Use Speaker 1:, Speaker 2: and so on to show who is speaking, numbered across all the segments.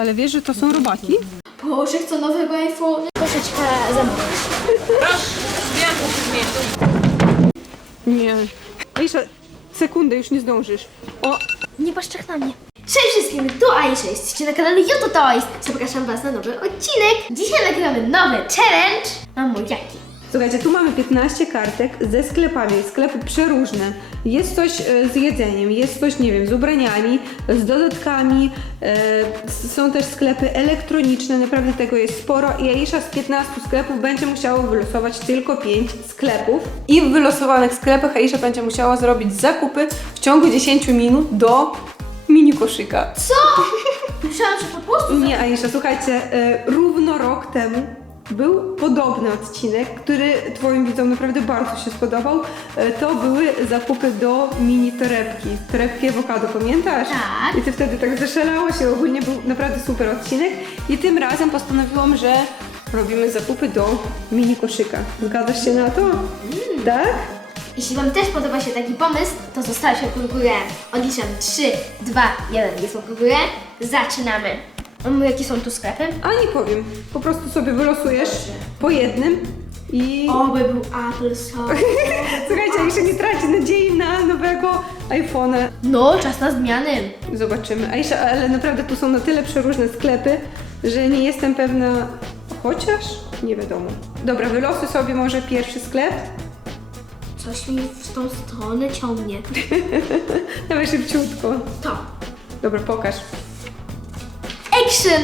Speaker 1: Ale wiesz, że to są robaki?
Speaker 2: Boże, chcę nowego iPhone. Troszeczkę za mało.
Speaker 1: Nie. Aisza, sekundę, już nie zdążysz. O,
Speaker 2: Nie paszczak na mnie. Cześć wszystkim, tu Aisha, jesteście na kanale Yoto Toys. Zapraszam was na nowy odcinek. Dzisiaj nagramy nowy challenge. Mamo, jaki?
Speaker 1: Słuchajcie, tu mamy 15 kartek ze sklepami, sklepy przeróżne. Jest coś e, z jedzeniem, jest coś, nie wiem, z ubraniami, z dodatkami, e, są też sklepy elektroniczne, naprawdę tego jest sporo i Aisha z 15 sklepów będzie musiała wylosować tylko 5 sklepów. I w wylosowanych sklepach Aisha będzie musiała zrobić zakupy w ciągu 10 minut do mini koszyka.
Speaker 2: Co? Myślałam, że po prostu...
Speaker 1: Nie, Aisza, słuchajcie, e, równo rok temu był podobny odcinek, który Twoim widzom naprawdę bardzo się spodobał. E, To były zakupy do mini torebki. Torebki awokado, pamiętasz?
Speaker 2: Tak.
Speaker 1: I Ty wtedy tak zaszalałaś i ogólnie był naprawdę super odcinek. I tym razem postanowiłam, że robimy zakupy do mini koszyka. Zgadzasz się na to? Tak?
Speaker 2: Jeśli wam też podoba się taki pomysł, to zostawcie łapkę w górę. Odliczam 3, 2, 1. Jest łapka w górę. Zaczynamy. Mamo, jakie są tu sklepy?
Speaker 1: A nie powiem. Po prostu sobie wylosujesz po jednym i...
Speaker 2: Oby był Apple Store.
Speaker 1: Słuchajcie, jeszcze nie traci nadziei na nowego iPhone'a.
Speaker 2: No, czas na zmiany.
Speaker 1: Zobaczymy. Aisha, ale naprawdę tu są na tyle przeróżne sklepy, że nie jestem pewna, chociaż nie wiadomo. Dobra, wylosuj sobie może pierwszy sklep.
Speaker 2: Coś mi w tą stronę ciągnie.
Speaker 1: Dawaj szybciutko.
Speaker 2: To.
Speaker 1: Dobra, pokaż.
Speaker 2: Action!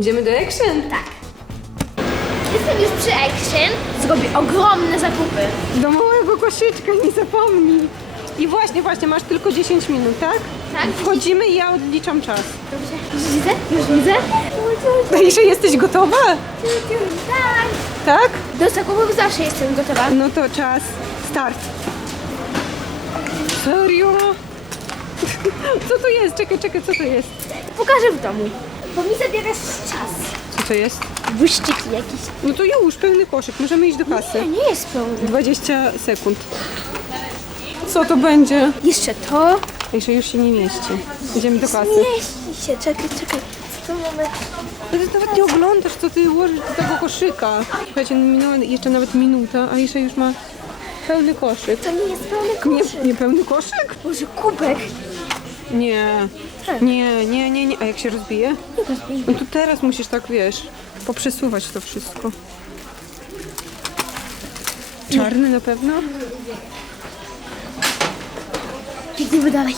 Speaker 1: Idziemy do Action.
Speaker 2: Tak. Jestem już przy Action. Zrobię ogromne zakupy.
Speaker 1: Do małego koszyczka, nie zapomnij. I właśnie, właśnie, masz tylko 10 minut, tak?
Speaker 2: Tak.
Speaker 1: Wchodzimy i ja odliczam czas.
Speaker 2: Dobrze. Już widzę? Już widzę?
Speaker 1: Aisha, jesteś gotowa?
Speaker 2: Tak.
Speaker 1: Tak?
Speaker 2: Do zakupów zawsze jestem gotowa.
Speaker 1: No to czas. Start. Serio? Co to jest? Czekaj, czekaj, co to jest?
Speaker 2: Pokażę w domu. Bo mi zabierasz czas.
Speaker 1: Co to jest?
Speaker 2: Błyszczyki jakieś.
Speaker 1: No to już, pełny koszyk. Możemy iść do kasy.
Speaker 2: Nie, nie jest pełny.
Speaker 1: 20 sekund. Co to będzie?
Speaker 2: Jeszcze to.
Speaker 1: Jeszcze już się nie mieści. Idziemy do kasy.
Speaker 2: Mieści się. Czekaj, czekaj. Tu mamy?
Speaker 1: Ale ty nawet nie oglądasz, co ty łożysz do tego koszyka. Słuchajcie, minęła jeszcze nawet minuta, a jeszcze już ma pełny koszyk.
Speaker 2: To nie jest pełny
Speaker 1: Nie,
Speaker 2: koszyk.
Speaker 1: nie pełny koszyk?
Speaker 2: Boże, kubek.
Speaker 1: Nie.
Speaker 2: Tak.
Speaker 1: Nie, nie, nie, nie. A jak się rozbije? No to teraz musisz tak, wiesz, poprzesuwać to wszystko. Czarny na pewno?
Speaker 2: Idziemy dalej.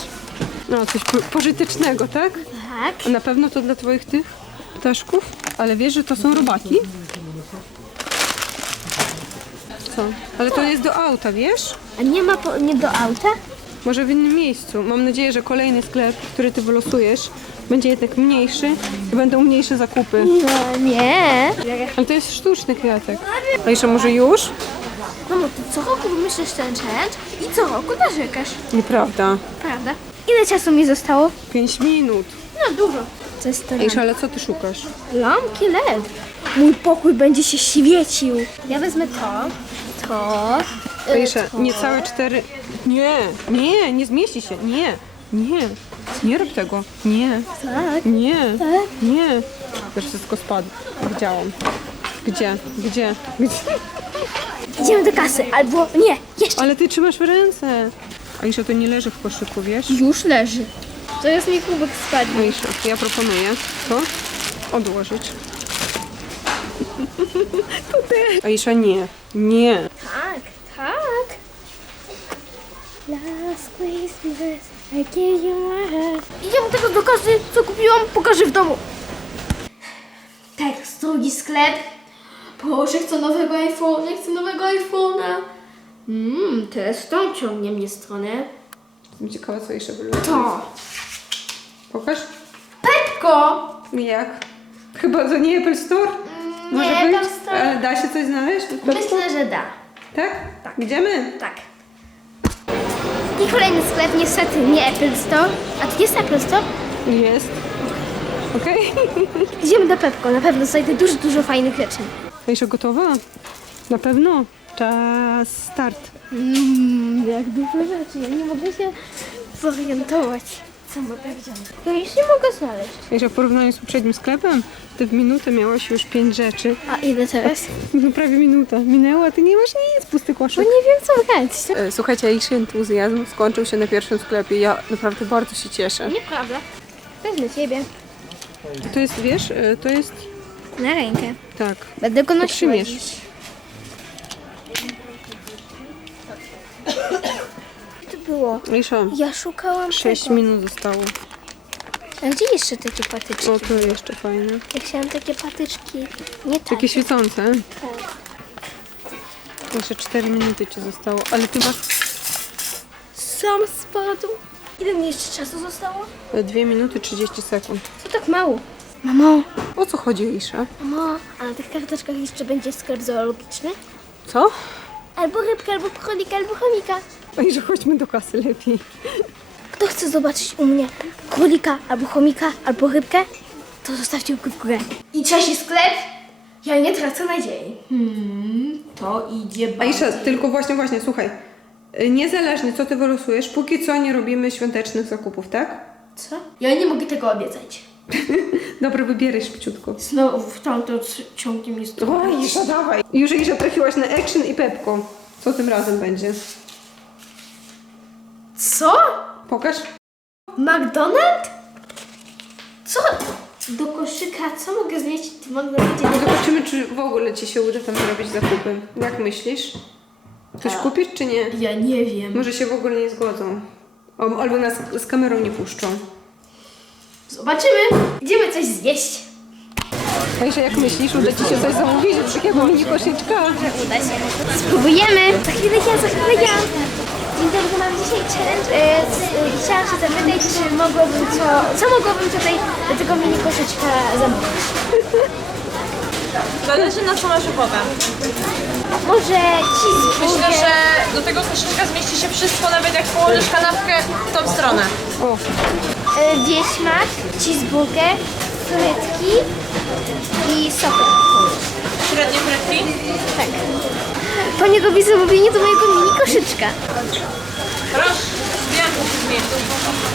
Speaker 1: No, coś po pożytecznego, tak?
Speaker 2: Tak.
Speaker 1: A na pewno to dla twoich tych ptaszków? Ale wiesz, że to są robaki? Co? Ale to jest do auta, wiesz?
Speaker 2: A nie ma po, nie do auta?
Speaker 1: Może w innym miejscu. Mam nadzieję, że kolejny sklep, który ty wylosujesz, będzie jednak mniejszy i będą mniejsze zakupy.
Speaker 2: No nie.
Speaker 1: Ale to jest sztuczny kwiatek. A jeszcze może już?
Speaker 2: Mamo, ty co roku wymyślisz ten challenge i co roku narzekasz.
Speaker 1: Nieprawda.
Speaker 2: Prawda? Ile czasu mi zostało?
Speaker 1: 5 minut.
Speaker 2: No dużo. Co jest to?
Speaker 1: Ejsza, ale co ty szukasz?
Speaker 2: Lampki LED. Mój pokój będzie się świecił. Ja wezmę to, to, y,
Speaker 1: Ejsza,
Speaker 2: to.
Speaker 1: niecałe cztery... Nie, nie, nie zmieści się. Nie, nie. Nie rób tego. Nie,
Speaker 2: Tak.
Speaker 1: nie,
Speaker 2: Tak.
Speaker 1: nie. Też wszystko spadło. Widziałam. Gdzie? Gdzie? Gdzie?
Speaker 2: Idziemy do kasy, albo nie, jeszcze.
Speaker 1: Ale ty trzymasz w ręce. Aisza, to nie leży w koszyku, wiesz?
Speaker 2: Już leży. To jest mi kubek spadł.
Speaker 1: Aisza, ja proponuję to odłożyć. To ty. Aisza, nie. Nie.
Speaker 2: Tak, tak. Last Christmas, I gave you my heart. Idziemy teraz do kasy, co kupiłam, pokażę w domu. Tak, drugi sklep. Boże, chcę nowego iPhone'a, chcę nowego iPhone'a. Mmm, teraz tą ciągnie mnie stronę.
Speaker 1: Jestem ciekawa, co jeszcze wylosuje.
Speaker 2: To.
Speaker 1: Pokaż.
Speaker 2: Pepko!
Speaker 1: Jak? Chyba to nie Apple Store?
Speaker 2: Nie,
Speaker 1: Może
Speaker 2: Apple
Speaker 1: być? Ale da się coś znaleźć?
Speaker 2: Myślę, że da.
Speaker 1: Tak? Tak. Idziemy?
Speaker 2: Tak. I kolejny sklep, niestety nie Apple Store. A to jest Apple Store?
Speaker 1: Jest. Okej.
Speaker 2: Idziemy do Pepko, na pewno znajdę dużo, dużo fajnych rzeczy.
Speaker 1: Aisza, gotowa? Na pewno? Czas start.
Speaker 2: Mmm, jak dużo rzeczy, ja nie mogę się zorientować. Co wziąć? Ja już nie mogę znaleźć.
Speaker 1: Wiesz, w porównaniu z poprzednim sklepem, ty w minutę miałaś już pięć rzeczy.
Speaker 2: A ile teraz?
Speaker 1: No prawie minuta minęła, a ty nie masz nic, pusty
Speaker 2: Bo
Speaker 1: koszyk.
Speaker 2: nie wiem co brać.
Speaker 1: E, Słuchajcie, Aiszy entuzjazm skończył się na pierwszym sklepie. Ja naprawdę bardzo się cieszę.
Speaker 2: Nieprawda. Wezmę ciebie.
Speaker 1: To jest, wiesz, e, to jest...
Speaker 2: Na rękę.
Speaker 1: Tak.
Speaker 2: Będę go nosiła dziś. Było.
Speaker 1: Aisza,
Speaker 2: Ja szukałam
Speaker 1: 6
Speaker 2: tego.
Speaker 1: minut zostało.
Speaker 2: A gdzie jeszcze takie patyczki?
Speaker 1: O, to jeszcze fajne.
Speaker 2: Ja chciałam takie patyczki. Nie tak.
Speaker 1: Takie świecące.
Speaker 2: Tak.
Speaker 1: Jeszcze 4 minuty ci zostało, ale ty masz
Speaker 2: Sam spadł. Ile mi jeszcze czasu zostało?
Speaker 1: 2 minuty 30 sekund.
Speaker 2: Co tak mało? Mamo,
Speaker 1: O co chodzi, Aisza?
Speaker 2: mamo, a na tych karteczkach jeszcze będzie sklep zoologiczny?
Speaker 1: Co?
Speaker 2: Albo rybka, albo królika, albo chomika.
Speaker 1: Aisza, chodźmy do kasy lepiej.
Speaker 2: Kto chce zobaczyć u mnie królika, albo chomika, albo rybkę, to zostawcie łapkę w górę. I trzeci sklep? Ja nie tracę nadziei. Hmm, to idzie
Speaker 1: Aisza, tylko właśnie, właśnie, słuchaj. Y, Niezależnie co ty wylosujesz, póki co nie robimy świątecznych zakupów, tak?
Speaker 2: Co? Ja nie mogę tego obiecać.
Speaker 1: Dobra, wybieraj szybciutko.
Speaker 2: Znowu w tamto ciągnie mnie z
Speaker 1: O, Aisza, dawaj. Już Aisza trafiłaś na Action i Pepko. Co tym razem będzie?
Speaker 2: Co?
Speaker 1: Pokaż.
Speaker 2: McDonald? Co? Do koszyka co mogę zmieścić w McDonaldzie?
Speaker 1: Zobaczymy, czy w ogóle ci się uda tam zrobić zakupy. Jak myślisz? Coś kupisz, czy nie?
Speaker 2: Ja nie wiem.
Speaker 1: Może się w ogóle nie zgodzą. O, albo nas z kamerą nie puszczą.
Speaker 2: Zobaczymy. Idziemy coś zjeść.
Speaker 1: Aisza, jak myślisz, uda ci się coś zamówić takiego mini koszyczka?
Speaker 2: Uda się. Spróbujemy. Za chwilę ja, za chwilę ja. Dobry, mam dzisiaj challenge. E, e, chciałam się zapytać, czy mogłabym co, co mogłabym tutaj do tego mini koszyczka zamówić.
Speaker 3: Zależy na co masz ochotę.
Speaker 2: Może
Speaker 3: Myślę,
Speaker 2: cheeseburger.
Speaker 3: że do tego koszyczka zmieści się wszystko, nawet jak położysz kanapkę w tą stronę.
Speaker 2: E, wieśmak, cheeseburger, frytki i sokę.
Speaker 3: Średnie frytki.
Speaker 2: Tak. Pani robi zamówienie do mojego mini koszyczka.
Speaker 3: Proszę, zmieści.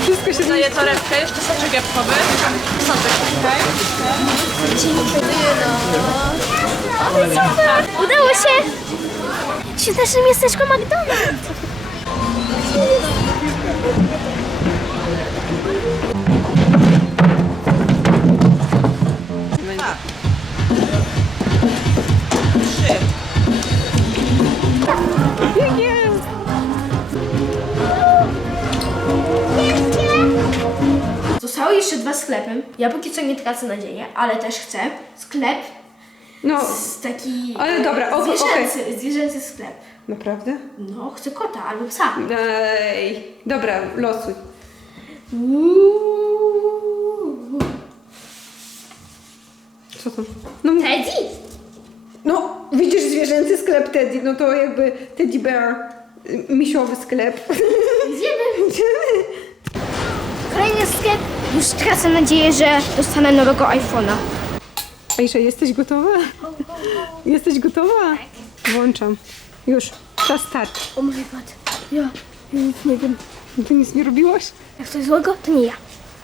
Speaker 1: wszystko się
Speaker 3: Daję torebkę, jeszcze soczek jabłkowy. Soczek, okej?
Speaker 2: Udało się! Świąteczne miasteczko McDonald's. Jeszcze dwa sklepy. Ja póki co nie tracę nadziei, ale też chcę sklep
Speaker 1: No,
Speaker 2: z taki
Speaker 1: Ale dobra, o-
Speaker 2: zwierzęcy, zwierzęcy sklep.
Speaker 1: naprawdę?
Speaker 2: No, chcę kota albo psa.
Speaker 1: Ej, dobra, losuj. Co to? No,
Speaker 2: Teddy?
Speaker 1: no, widzisz zwierzęcy sklep Teddy, no to jakby Teddy Bear, y, misiowy sklep.
Speaker 2: Idziemy. Kolejny sklep. Już tracę nadzieję, że dostanę nowego iPhone'a.
Speaker 1: Aisza, jesteś gotowa? Jesteś gotowa? Włączam. Już, czas start.
Speaker 2: Oh my god. Ja, ja nic nie wiem.
Speaker 1: Ty nic nie robiłaś?
Speaker 2: Jak coś złego, to nie ja.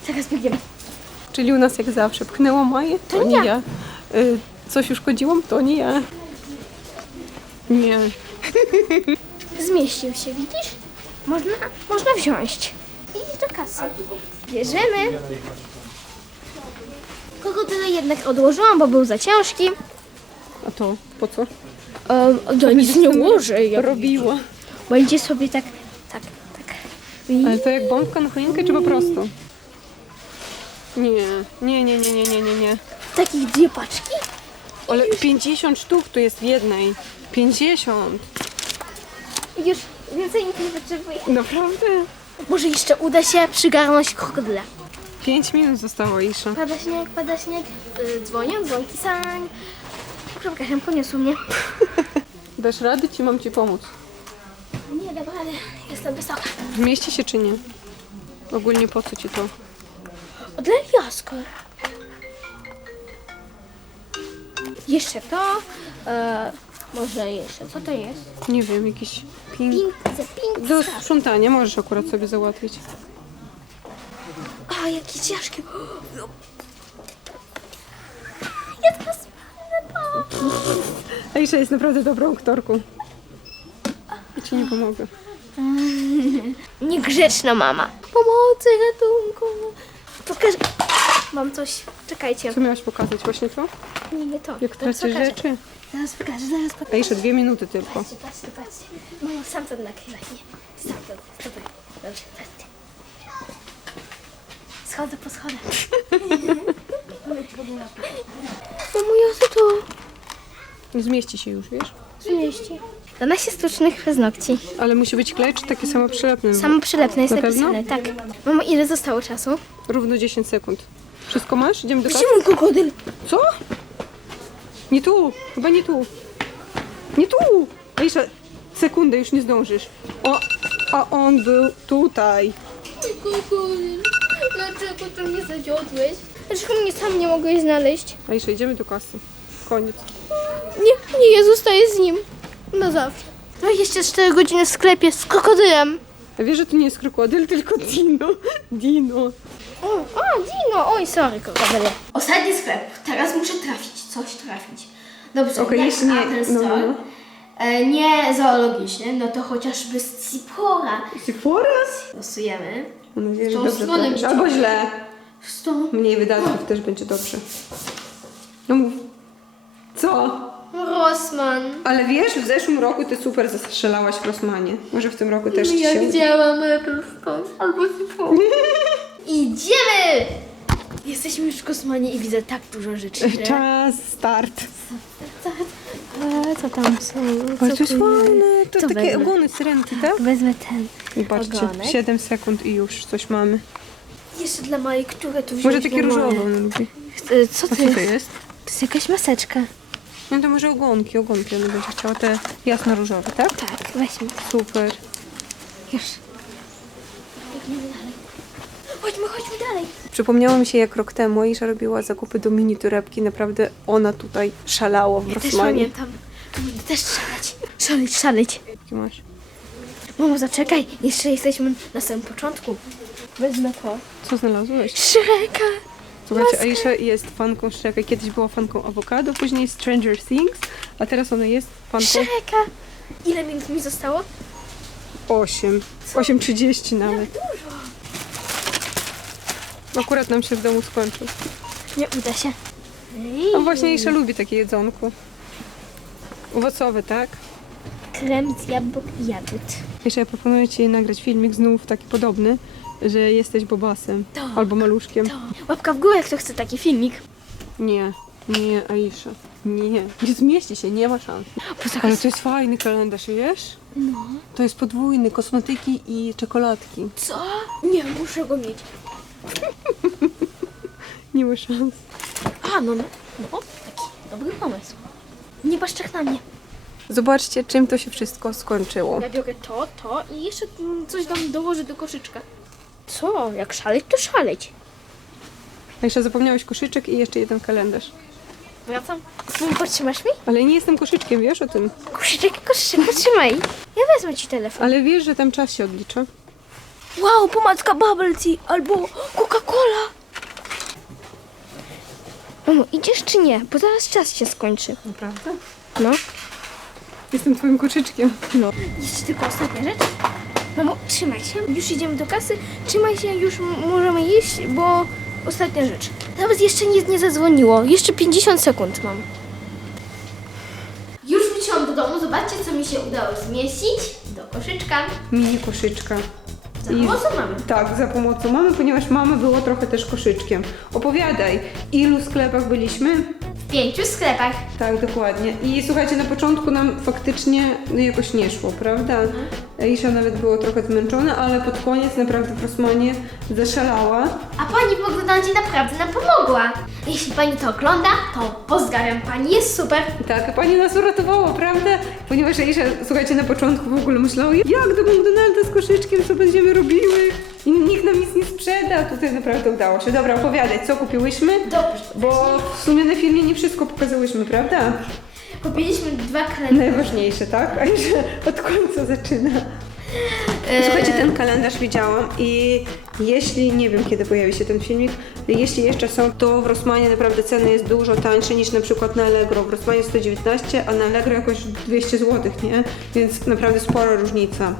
Speaker 2: Zaraz biegniemy.
Speaker 1: Czyli u nas jak zawsze pchnęło Maję, to, nie
Speaker 2: ja.
Speaker 1: ja. Y, coś uszkodziłam, to nie ja. Nie.
Speaker 2: Zmieścił się, widzisz? Można, można wziąć. I do kasy. Bierzemy. Krokodyla jednak odłożyłam, bo był za ciężki.
Speaker 1: A to po co?
Speaker 2: Um, ja nic nie ułożę. Ja
Speaker 1: Robiła.
Speaker 2: Będzie sobie tak, tak, tak.
Speaker 1: Ale to jak bombka na choinkę, czy po prostu? Nie, nie, nie, nie, nie, nie, nie, nie.
Speaker 2: takich dwie paczki.
Speaker 1: Ale 50 sztuk tu jest w jednej. 50.
Speaker 2: I już więcej nic nie potrzebuję.
Speaker 1: Naprawdę?
Speaker 2: Może jeszcze uda się przygarnąć krokodyla.
Speaker 1: 5 minut zostało, Isza.
Speaker 2: Pada śnieg, pada śnieg. Yy, dzwonią, dzwonki sań. Przepraszam, poniosło mnie.
Speaker 1: Dasz rady, czy mam ci pomóc?
Speaker 2: Nie, dam radę. Jestem wysoka.
Speaker 1: Zmieści się, czy nie? Ogólnie po co ci to?
Speaker 2: Odlej jaskor. Jeszcze to. E, może jeszcze. Co to jest?
Speaker 1: Nie wiem, jakiś ping.
Speaker 2: The pink
Speaker 1: Do sprzątania możesz akurat sobie załatwić.
Speaker 2: jakie ciężkie. Ja teraz
Speaker 1: Aisza jest naprawdę dobrą aktorką. Ja ci nie pomogę.
Speaker 2: Niegrzeczna mama. Pomocy, ratunku. Pokaż... Mam coś. Czekajcie.
Speaker 1: Co miałaś pokazać? Właśnie to?
Speaker 2: Nie, nie to.
Speaker 1: Jak
Speaker 2: Zaraz
Speaker 1: tracisz
Speaker 2: pokażę.
Speaker 1: rzeczy?
Speaker 2: Zaraz pokażę, zaraz pokażę.
Speaker 1: Aisza, dwie minuty tylko.
Speaker 2: Patrzcie, patrzcie, patrzcie. Mamo, sam to nakrywaj. Nie, sam to. Dobra, dobrze, patrzcie. Schodzę po schodach. Mamo, ja to
Speaker 1: zmieści się już, wiesz?
Speaker 2: zmieści. 12 sztucznych paznokci.
Speaker 1: Ale musi być klej, czy takie samo przylepne?
Speaker 2: Samo przylepne jest
Speaker 1: Na pewno?
Speaker 2: napisane, tak. Mamo, ile zostało czasu?
Speaker 1: Równo 10 sekund. Wszystko masz? Idziemy do kasy?
Speaker 2: mój krokodyl?
Speaker 1: Co? Nie tu, chyba nie tu. Nie tu! Aisza, sekundę, już nie zdążysz. O, a on był tutaj.
Speaker 2: Mój krokodyl. Dlaczego to mnie zadziodłeś? Dlaczego mnie sam nie mogłeś znaleźć?
Speaker 1: Aisza, idziemy do kasy. Koniec.
Speaker 2: Nie, nie, ja zostaję z nim. Na zawsze. 24 godziny w sklepie z krokodylem.
Speaker 1: Ja wiesz, że to nie jest krokodyl, tylko dino. Dino.
Speaker 2: O, o, Dino, oj, sorry, krokodyle. Ostatni sklep. Teraz muszę trafić, coś trafić. Dobrze,
Speaker 1: Okej,
Speaker 2: jak
Speaker 1: jeszcze nie-
Speaker 2: Apple
Speaker 1: no,
Speaker 2: Store,
Speaker 1: no.
Speaker 2: E, nie zoologiczny, no to chociażby z Cipora.
Speaker 1: Sephora?
Speaker 2: Losujemy.
Speaker 1: Mam nadzieję, że
Speaker 2: Tą
Speaker 1: dobrze
Speaker 2: stronę
Speaker 1: trafisz.
Speaker 2: mi
Speaker 1: Albo źle.
Speaker 2: Sto.
Speaker 1: Mniej wydatków też będzie dobrze. No mów. Co?
Speaker 2: Rossmann.
Speaker 1: Ale wiesz, w zeszłym roku ty super zastrzelałaś w Rosmanie. Może w tym roku też ci
Speaker 2: Ja
Speaker 1: się...
Speaker 2: widziałam Apple Store albo Cipora. Idziemy! Jesteśmy już w Kosmanie i widzę tak dużo rzeczy. że-
Speaker 1: Czas, start.
Speaker 2: Co tam są?
Speaker 1: Jest
Speaker 2: tu
Speaker 1: fajne. To
Speaker 2: Co
Speaker 1: takie
Speaker 2: wezmę?
Speaker 1: ogony syrenki, tak?
Speaker 2: Wezmę ten.
Speaker 1: I patrzcie,
Speaker 2: Ogonek.
Speaker 1: 7 sekund i już coś mamy.
Speaker 2: Jeszcze dla mojej, które tu wziąć
Speaker 1: Może takie różowe on lubi.
Speaker 2: E, Co
Speaker 1: A
Speaker 2: to
Speaker 1: co
Speaker 2: jest?
Speaker 1: to jest?
Speaker 2: To jest jakaś maseczka.
Speaker 1: No to może ogonki, ogonki ona będzie chciała. Te jasno-różowe, tak?
Speaker 2: Tak, weźmy.
Speaker 1: Super.
Speaker 2: Już. Chodźmy, chodźmy dalej.
Speaker 1: Przypomniało mi się, jak rok temu Aisha robiła zakupy do mini torebki. Naprawdę ona tutaj szalała w
Speaker 2: Też
Speaker 1: Rosmanie.
Speaker 2: pamiętam. Będę też szaleć. Szaleć, szaleć.
Speaker 1: Jakie masz?
Speaker 2: Mamo, zaczekaj. Jeszcze jesteśmy na samym początku. Wezmę to.
Speaker 1: Co znalazłeś?
Speaker 2: Szreka.
Speaker 1: Słuchajcie, Aisha jest fanką Shreka. Kiedyś była fanką awokado, później Stranger Things, a teraz ona jest fanką
Speaker 2: Szreka. Ile minut mi zostało?
Speaker 1: 8. 8.30 nawet.
Speaker 2: Dużo.
Speaker 1: Akurat nam się w domu skończył.
Speaker 2: Nie uda się.
Speaker 1: A właśnie Aisha lubi takie jedzonko. Owocowe, tak?
Speaker 2: Krem z jabłek i jagód.
Speaker 1: Aisha, ja proponuję Ci nagrać filmik znów taki podobny, że jesteś bobasem
Speaker 2: Tak.
Speaker 1: albo maluszkiem.
Speaker 2: To. Łapka w górę, kto chce taki filmik.
Speaker 1: Nie, nie, Aisha. Nie, nie zmieści się, nie ma szans. Ale to jest fajny kalendarz, wiesz?
Speaker 2: No.
Speaker 1: To jest podwójny, kosmetyki i czekoladki.
Speaker 2: Co? Nie, muszę go mieć.
Speaker 1: Nie ma szans.
Speaker 2: A, no, no, no, taki dobry pomysł. Nie tak na mnie.
Speaker 1: Zobaczcie, czym to się wszystko skończyło.
Speaker 2: Ja biorę to, to i jeszcze coś tam dołożę do koszyczka. Co? Jak szaleć, to szaleć.
Speaker 1: A jeszcze zapomniałeś koszyczek i jeszcze jeden kalendarz.
Speaker 2: Wracam. Mm, Potrzymasz mi?
Speaker 1: Ale nie jestem koszyczkiem, wiesz o tym.
Speaker 2: Koszyczek, koszyczek, potrzymaj. Ja wezmę ci telefon.
Speaker 1: Ale wiesz, że tam czas się odlicza.
Speaker 2: Wow, pomadzka bubble tea albo Coca-Cola. Mamo, idziesz czy nie? Bo zaraz czas się skończy.
Speaker 1: Naprawdę?
Speaker 2: No.
Speaker 1: Jestem twoim koszyczkiem.
Speaker 2: No. Jeszcze tylko ostatnia rzecz. Mamo, trzymaj się. Już idziemy do kasy. Trzymaj się, już m- możemy iść, bo ostatnia rzecz. Nawet jeszcze nic nie zadzwoniło. Jeszcze 50 sekund mam. Już wróciłam do domu. Zobaczcie, co mi się udało zmieścić do koszyczka.
Speaker 1: Mini koszyczka.
Speaker 2: Za pomocą mamy.
Speaker 1: Tak, za pomocą mamy, ponieważ mama była trochę też koszyczkiem. Opowiadaj, ilu sklepach byliśmy?
Speaker 2: W pięciu sklepach.
Speaker 1: Tak, dokładnie. I słuchajcie, na początku nam faktycznie jakoś nie szło, prawda? Isza nawet było trochę zmęczona, ale pod koniec naprawdę w Rosmanie zaszalała.
Speaker 2: A pani w McDonaldzie naprawdę nam pomogła. Jeśli pani to ogląda, to pozdrawiam pani, jest super.
Speaker 1: Tak, pani nas uratowała, prawda? Ponieważ Isza, słuchajcie, na początku w ogóle myślała, jak do McDonalda z koszyczkiem, co będziemy robiły? I nikt nam nic nie sprzeda. Tutaj naprawdę udało się. Dobra, opowiadaj, co kupiłyśmy?
Speaker 2: Dobrze.
Speaker 1: Bo w sumie na filmie nie wszystko pokazałyśmy, prawda?
Speaker 2: Kupiliśmy dwa kalendarze.
Speaker 1: Najważniejsze, tak? A jeszcze od końca zaczyna. Słuchajcie, ten kalendarz widziałam i jeśli, nie wiem kiedy pojawi się ten filmik, jeśli jeszcze są, to w Rossmanie naprawdę ceny jest dużo tańsze niż na przykład na Allegro. W Rossmanie 119, a na Allegro jakoś 200 zł, nie? Więc naprawdę spora różnica.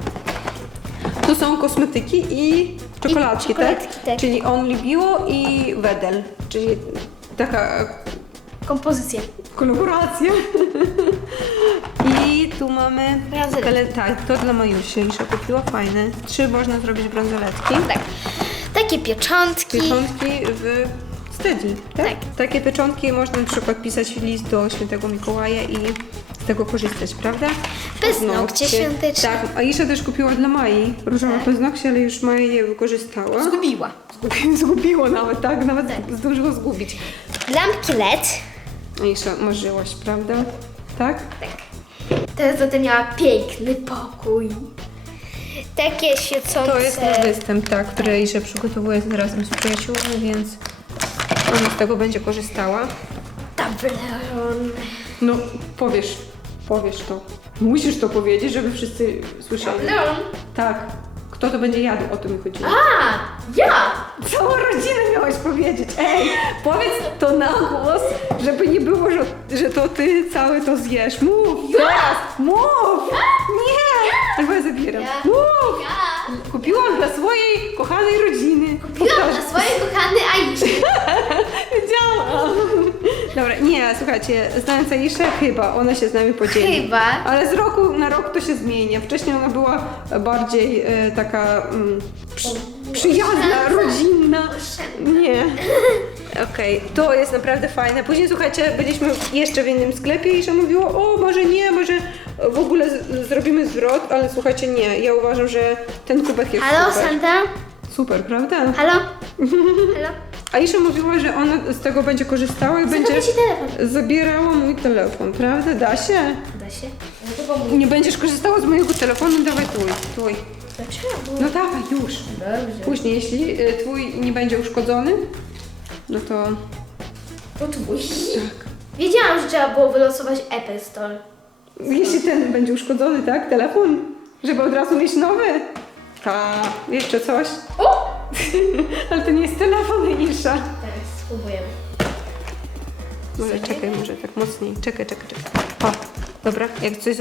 Speaker 1: Tu są kosmetyki i czekoladki,
Speaker 2: I czekoladki,
Speaker 1: tak?
Speaker 2: tak.
Speaker 1: Czyli Only Bio i Wedel, czyli taka
Speaker 2: Kompozycja.
Speaker 1: kolaboracja. I tu mamy
Speaker 2: Bransoletki.
Speaker 1: tak, to dla Majusi, Isza kupiła, fajne. Trzy można zrobić bransoletki.
Speaker 2: Tak. Takie pieczątki.
Speaker 1: Pieczątki w Steady, tak?
Speaker 2: Tak.
Speaker 1: Takie pieczątki można na przykład pisać list do świętego Mikołaja i z tego korzystać, prawda?
Speaker 2: Paznokcie świąteczne.
Speaker 1: Tak, a Isza też kupiła dla Mai różowe
Speaker 2: Tak.
Speaker 1: paznokcie, ale już Maja je wykorzystała.
Speaker 2: Zgubiła.
Speaker 1: Zgubi- Zgubiło nawet, tak? Nawet zdążyło zgubić.
Speaker 2: Lampki LED.
Speaker 1: A Isza, marzyłaś, prawda? Tak?
Speaker 2: Teraz zatem miała piękny pokój. Takie świecące.
Speaker 1: To jest nasz występ, tak, który Isza przygotowuje razem z przyjaciółmi, więc ona z tego będzie korzystała.
Speaker 2: Tableron.
Speaker 1: No, powiesz, powiesz to. Musisz to powiedzieć, żeby wszyscy słyszeli.
Speaker 2: Tableron?
Speaker 1: Tak. Kto to będzie jadł, o to mi chodziło.
Speaker 2: A, ja!
Speaker 1: Całą rodzinę miałaś powiedzieć. Ej, powiedz to na głos, żeby nie było, że, że to ty całe to zjesz. Mów, teraz, mów. Nie, albo ja zabieram.
Speaker 2: Ja.
Speaker 1: Mów.
Speaker 2: Ja!
Speaker 1: Kupiłam dla swojej kochanej rodziny.
Speaker 2: Kupiłam dla swojej kochanej Aiszy.
Speaker 1: Wiedziałam. Dobra, nie, słuchajcie, znając Aiszę, chyba ona się z nami podzieli.
Speaker 2: Chyba.
Speaker 1: Ale z roku na rok to się zmienia. Wcześniej ona była bardziej e, taka mm, przy, przyjazna, rodzinna. Nie. Okej, to jest naprawdę fajne. Później, słuchajcie, byliśmy jeszcze w innym sklepie i Isza mówiła, o, może nie, może w ogóle z, zrobimy zwrot, ale słuchajcie, nie. Ja uważam, że ten kubek jest
Speaker 2: Halo,
Speaker 1: super.
Speaker 2: Santa?
Speaker 1: Super, prawda?
Speaker 2: Halo? Halo?
Speaker 1: Aisza mówiła, że ona z tego będzie korzystała i będzie
Speaker 2: ci telefon.
Speaker 1: zabierała mój telefon, prawda? Da się?
Speaker 2: Da się?
Speaker 1: Nie będziesz korzystała z mojego telefonu? Dawaj twój, twój.
Speaker 2: Dlaczego?
Speaker 1: No dawaj, już.
Speaker 2: Dobrze.
Speaker 1: Później, jeśli y, twój nie będzie uszkodzony, no to
Speaker 2: To twój.
Speaker 1: tak.
Speaker 2: Wiedziałam, że trzeba było wylosować Apple Store.
Speaker 1: Jeśli ten będzie uszkodzony, tak? Telefon? Żeby od razu mieć nowy? Tak. Jeszcze coś?
Speaker 2: O!
Speaker 1: Ale to nie jest telefon, Isza.
Speaker 2: Teraz spróbujemy.
Speaker 1: Może czekaj, może tak mocniej. Czekaj, czekaj, czekaj. O, dobra, jak coś...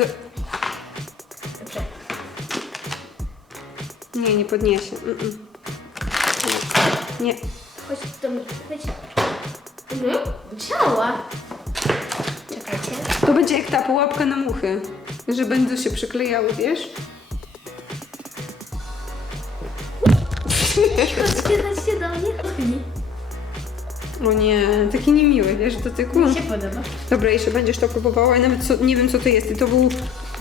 Speaker 1: Nie, nie podniesie. Mm-mm. Nie. nie.
Speaker 2: Chodź do mnie. Chodź. Mhm. Działa. Czekajcie.
Speaker 1: To będzie jak ta pułapka na muchy, że będą się przyklejały, wiesz?
Speaker 2: Chodźcie, chodźcie do mnie. Chodź.
Speaker 1: O nie, taki niemiły, wiesz, dotyku.
Speaker 2: Mi się podoba.
Speaker 1: Dobra, jeszcze będziesz to próbowała, ja nawet co, nie wiem co to jest. I to był,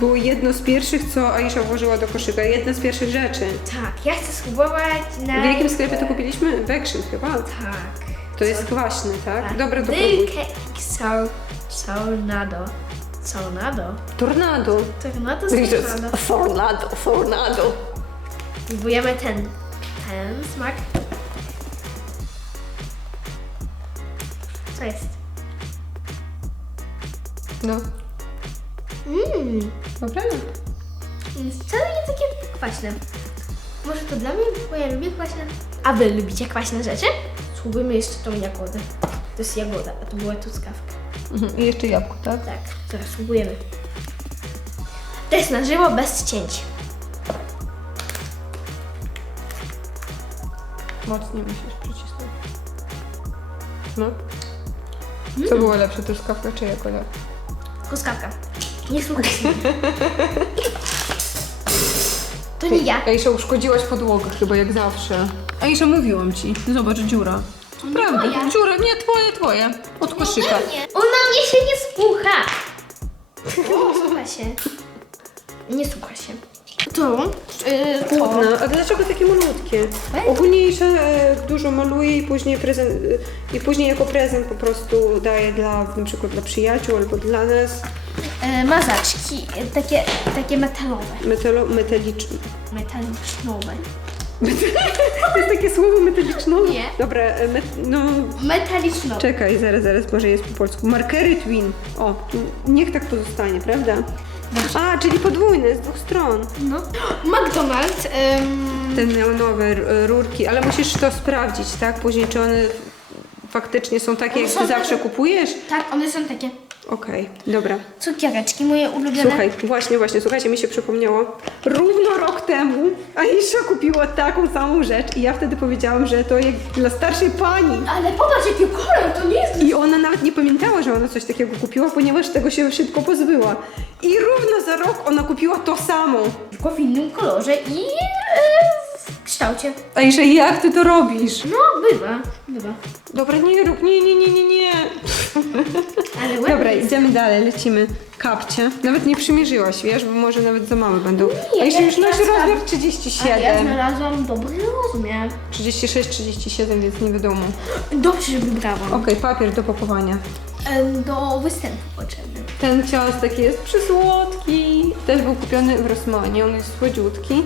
Speaker 1: było jedno z pierwszych, co Aisza włożyła do koszyka. Jedna z pierwszych rzeczy.
Speaker 2: Tak, ja chcę spróbować na...
Speaker 1: W jakim sklepie to kupiliśmy? W Action chyba.
Speaker 2: Tak.
Speaker 1: To jest kwaśne, tak? Dobra, to próbuj.
Speaker 2: cake so, tornado. Tornado?
Speaker 1: Tornado.
Speaker 2: Tornado
Speaker 1: To
Speaker 2: z tornado.
Speaker 1: Tornado, tornado.
Speaker 2: Spróbujemy ten. Ten smak. Co jest?
Speaker 1: No.
Speaker 2: Mmm.
Speaker 1: Dobra.
Speaker 2: Wcale nie takie kwaśne. Może to dla mnie, bo ja lubię kwaśne. A wy lubicie kwaśne rzeczy? Spróbujmy jeszcze tą jagodę. To jest jagoda, a to była truskawka.
Speaker 1: Mhm. I jeszcze jabłko, tak?
Speaker 2: Tak, teraz spróbujemy. To jest na żywo bez cięć.
Speaker 1: Mocniej musisz przycisnąć. No. Co było lepsze, truskawka czy jagoda?
Speaker 2: Truskawka. Nie słuchaj się. To nie ja.
Speaker 1: Aisza, uszkodziłaś podłogę chyba jak zawsze. Aisza, mówiłam ci. Zobacz, dziura. Prawda,
Speaker 2: moja.
Speaker 1: dziura, nie twoje, twoje. Od koszyka.
Speaker 2: Nie. Ona mnie się nie słucha. Nie słucha się. Nie słucha się. To, yy, to.
Speaker 1: A dlaczego takie malutkie? Ogólnie Isza e, dużo maluje i później prezent, e, i później jako prezent po prostu daje dla, na przykład dla przyjaciół albo dla nas
Speaker 2: E, mazaczki, e, takie, takie metalowe.
Speaker 1: metalo, metaliczne.
Speaker 2: Metalicznowe.
Speaker 1: To jest takie słowo metaliczne?
Speaker 2: Nie.
Speaker 1: Dobra, e, met, no
Speaker 2: Metalicznowe.
Speaker 1: czekaj, zaraz, zaraz, może jest po polsku. Markery Twin. O, niech tak pozostanie, prawda? A, czyli podwójny, z dwóch stron.
Speaker 2: No. McDonald's. em,
Speaker 1: Te neonowe r- rurki, ale musisz to sprawdzić, tak? Później, czy one faktycznie są takie, jak ty zawsze kupujesz?
Speaker 2: tak, one są takie
Speaker 1: Okej, dobra.
Speaker 2: cukiereczki, moje ulubione.
Speaker 1: Słuchaj, właśnie, właśnie, słuchajcie, mi się przypomniało. Równo rok temu Aisza kupiła taką samą rzecz i ja wtedy powiedziałam, że to jak dla starszej pani.
Speaker 2: Ale popatrz, jaki kolor, to nie jest...
Speaker 1: I ona nawet nie pamiętała, że ona coś takiego kupiła, ponieważ tego się szybko pozbyła. I równo za rok ona kupiła to samo.
Speaker 2: Tylko w innym kolorze i e, kształcie.
Speaker 1: Aisza, jak ty to robisz?
Speaker 2: No, bywa, bywa.
Speaker 1: Dobra, nie rób, nie, nie, nie, nie, nie.
Speaker 2: Ale ładnie
Speaker 1: Dobra,
Speaker 2: jest.
Speaker 1: idziemy dalej, lecimy. Kapcie. Nawet nie przymierzyłaś, wiesz, bo może nawet za małe będą.
Speaker 2: Nie,
Speaker 1: Aisza
Speaker 2: ja-
Speaker 1: już nosi
Speaker 2: ja
Speaker 1: rozmiar
Speaker 2: A ja
Speaker 1: 37.
Speaker 2: znalazłam dobry rozmiar.
Speaker 1: 36, 37, więc nie wiadomo.
Speaker 2: Dobrze, że wybrałam.
Speaker 1: Okej, papier do pakowania.
Speaker 2: Em, Do występu potrzebny.
Speaker 1: Ten ciastek jest przysłodki. Też był kupiony w Rosmanie, on jest słodziutki.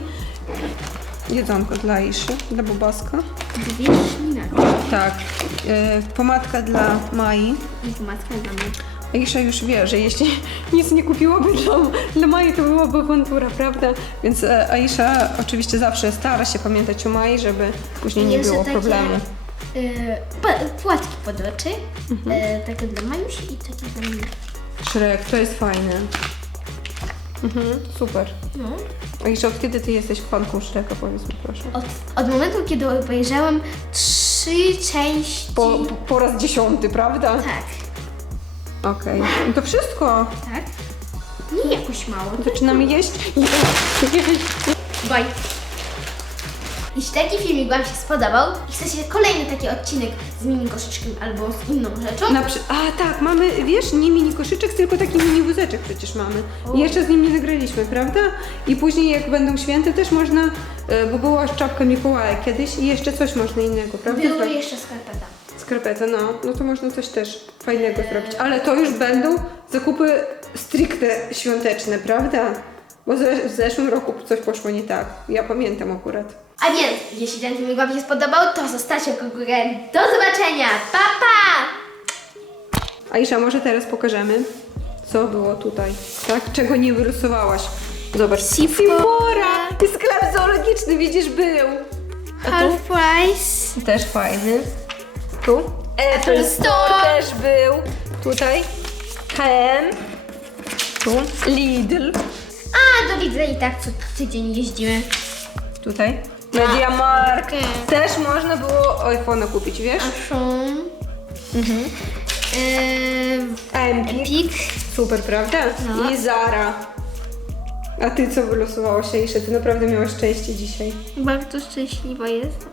Speaker 1: Jedzonko dla Iszy, dla Bobaska.
Speaker 2: Dwie ślinaki.
Speaker 1: Tak, e, pomadka dla Mai.
Speaker 2: I matka dla mnie.
Speaker 1: Aisza już wie, że jeśli nic nie kupiłaby dla, dla Mai, to byłaby awantura, prawda? Więc e, Aisza oczywiście zawsze stara się pamiętać o Mai, żeby później nie
Speaker 2: Jeszcze
Speaker 1: było
Speaker 2: takie,
Speaker 1: problemu.
Speaker 2: e, płatki pod oczy. E, takie dla Majusi i takie dla mnie.
Speaker 1: Szrek, to jest fajne. Mhm, super.
Speaker 2: No.
Speaker 1: Aisza, od kiedy ty jesteś fanką Szreka, powiedz mi proszę?
Speaker 2: Od, od momentu, kiedy obejrzałam trzy części...
Speaker 1: Po, po, po raz dziesiąty, prawda?
Speaker 2: Tak,
Speaker 1: Okej. I To wszystko.
Speaker 2: tak. Nie jakoś mało.
Speaker 1: Zaczynamy jeść. Jeść.
Speaker 2: Bye. Jeśli taki filmik Wam się spodobał i chcecie kolejny taki odcinek z mini koszyczkiem albo z inną rzeczą,
Speaker 1: Na przy... A tak, mamy, wiesz, nie mini koszyczek, tylko taki mini wózeczek przecież mamy. I jeszcze z nim nie nagraliśmy, prawda? I później jak będą święte też można, e, bo była czapka Mikołaja kiedyś i jeszcze coś można innego, prawda?
Speaker 2: były
Speaker 1: Zrobić.
Speaker 2: jeszcze skarpeta.
Speaker 1: Skarpetę, no. No to można coś też fajnego zrobić. Ale to już będą zakupy stricte świąteczne, prawda? Bo w zeszłym roku coś poszło nie tak. Ja pamiętam akurat.
Speaker 2: A więc, jeśli ten filmik Wam się spodobał, to zostawcie w górę. Do zobaczenia! Pa, pa!
Speaker 1: Aisza, może teraz pokażemy, co było tutaj, tak? Czego nie wyrysowałaś. Zobacz. Sephora! I sklep zoologiczny, widzisz, był. A
Speaker 2: Half
Speaker 1: tu?
Speaker 2: price.
Speaker 1: Też fajny. Tu? Apple
Speaker 2: Store.
Speaker 1: też był. Tutaj H&M. Tu Lidl.
Speaker 2: Do Lidla i tak co tydzień jeździmy.
Speaker 1: Tutaj Mediamarkt.
Speaker 2: Okej.
Speaker 1: Też można było iPhone'a kupić, wiesz?
Speaker 2: Są... Mhm.
Speaker 1: Empik.
Speaker 2: Epic.
Speaker 1: Super, prawda?
Speaker 2: No.
Speaker 1: I Zara. A ty co wylosowałaś, Aisza? Ty naprawdę miałaś szczęście dzisiaj.
Speaker 2: Bardzo szczęśliwa jestem.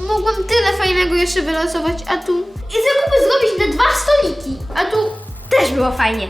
Speaker 2: Mogłam tyle fajnego jeszcze wylosować, a tu... I zakupy zrobić na dwa stoliki, a tu też było fajnie.